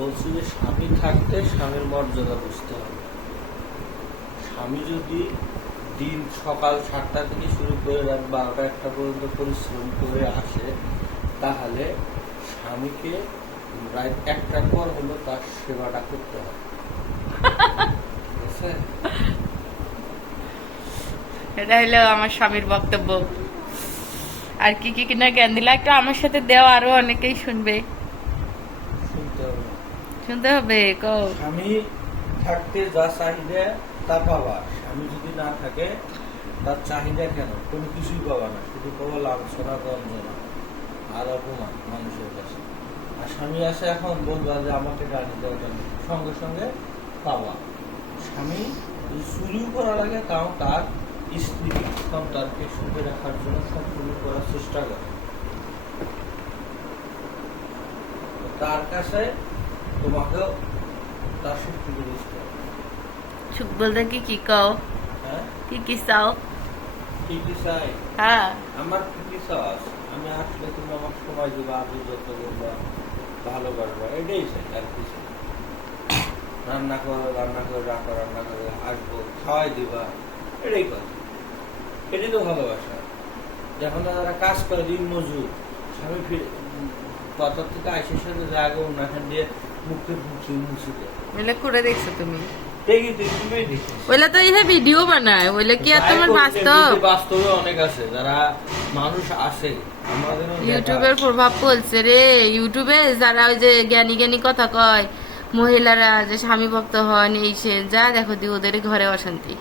বলছি যে স্বামী থাকতে স্বামীর মর্যাদা বুঝতে হবে। স্বামী যদি দিন সকাল সাতটা থেকে শুরু করে রাত বারোটা একটা পর্যন্ত পরিশ্রম করে আসে, তাহলে স্বামীকে রাত একটার পর হলো তার সেবাটা করতে হবে? এটা হলো আমার স্বামীর বক্তব্য। আর কি কি কিনা জ্ঞান দিলা একটা আমার সাথে দেওয়া আরও অনেকেই শুনবে। শুনতে হবে স্বামী থাকতে যা চাহিদা, তা পাবা স্বামী যদি না থাকে, তার চাহিদা কেন? কোনো কিছুই পাবা না, শুধু পাবা লাঞ্ছনা গঞ্জনা আর অপমান মানুষের কাছে। আর স্বামী আসে এখন বলবা যে আমাকে গাড়ি জন্য। সঙ্গে সঙ্গে পাওয়া। স্বামী চুরিও করা লাগে, তাও তার স্ত্রী সন্তানকে সুখে রাখার জন্য সম্পূর্ণ করার চেষ্টা করে। তার কাছে তোমাকেও তার শক্তি বুঝতে হবে সুখ বলতে কি কি কও? হ্যাঁ? কি কি চাও? কি কি চাই? হ্যাঁ। আমার কি কি চাওয়া আমি আসলে তুমি আমার সময় দিবা আমি যত করবা ভালোবাসবা এটাই চাই আর না। রান্না করো রান্না করে রাখো রান্না করে আসব খাওয়াই দিবা এটাই কথা। এটাই তো ভালোবাসা। যখন তারা কাজ করে দিন মজুর স্বামী ফিরে কথা থেকে আইসের সাথে জাগো উন্নয়ন দিয়ে মুখে মুছে মুছে দেয় করে দেখছ তুমি? দেখি তুই তুমি দেখিস ওইলে তো এই ভিডিও বানায় ওইলে কি আর তোমার বাস্তব? বাস্তবে অনেক আছে যারা মানুষ আছে ইউটিউবের প্রভাব পড়ছে রে ইউটিউবে যারা ওই যে জ্ঞানী জ্ঞানী কথা কয় মহিলারা যে স্বামী ভক্ত হন এই সে যা দেখো দি ওদের ঘরে অশান্তি।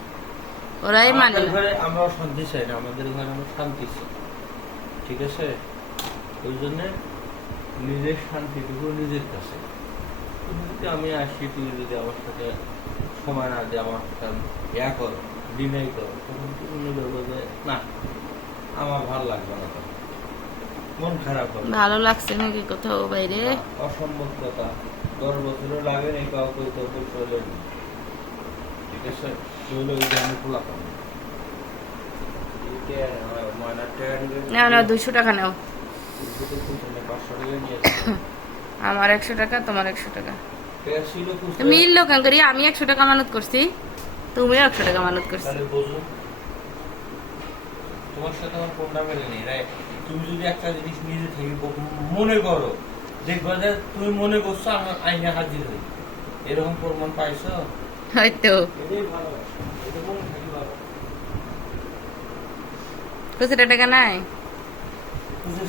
ওরাই মানে আমরা শান্তি চাই না আমাদের ঘরে আমরা শান্তি চাই। ঠিক আছে? ওই জন্য নিজের শান্তিটুকু নিজের কাছে। যদি আমি আসি তুই যদি আমার সাথে সময় না দিয়ে আমার সাথে ইয়া করো ডিনাই করো তখন তুমি বলব যে না আমার ভালো লাগবে না। মন খারাপ হবে। ভালো লাগছে নাকি কোথাও বাইরে? অসম্ভব কথা দশ বছরও লাগে নেই কাউকে তো চলে ঠিক আছে? চলে ওই খোলা পাবো না না দুশো টাকা নাও। পাঁচশো টাকা নিয়ে আমার একশো টাকা তোমার একশো টাকা। ছিল মিল লোকান করি? আমি একশো টাকা মানত করছি। তুমিও একশো টাকা মানত করছি। তোমার সাথে আমার কোনটা মেলে নেই রাইট তুমি যদি একটা জিনিস নিজে থেকে মনে করো দেখবা যে তুমি মনে করছ আমার আইনে হাজির হই। এরকম প্রমাণ পাইছো? হয়তো। খুচরা টাকা নাই?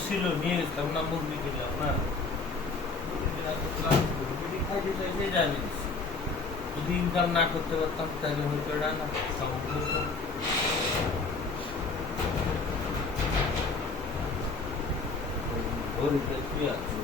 ছিল নিয়ে গেছিলাম না মুরগি কিনলাম না? যদি ইনকাম না করতে পারতাম তাহলে হয়তো এটা না সমস্ত ওর উপরে শুয়ে আছে।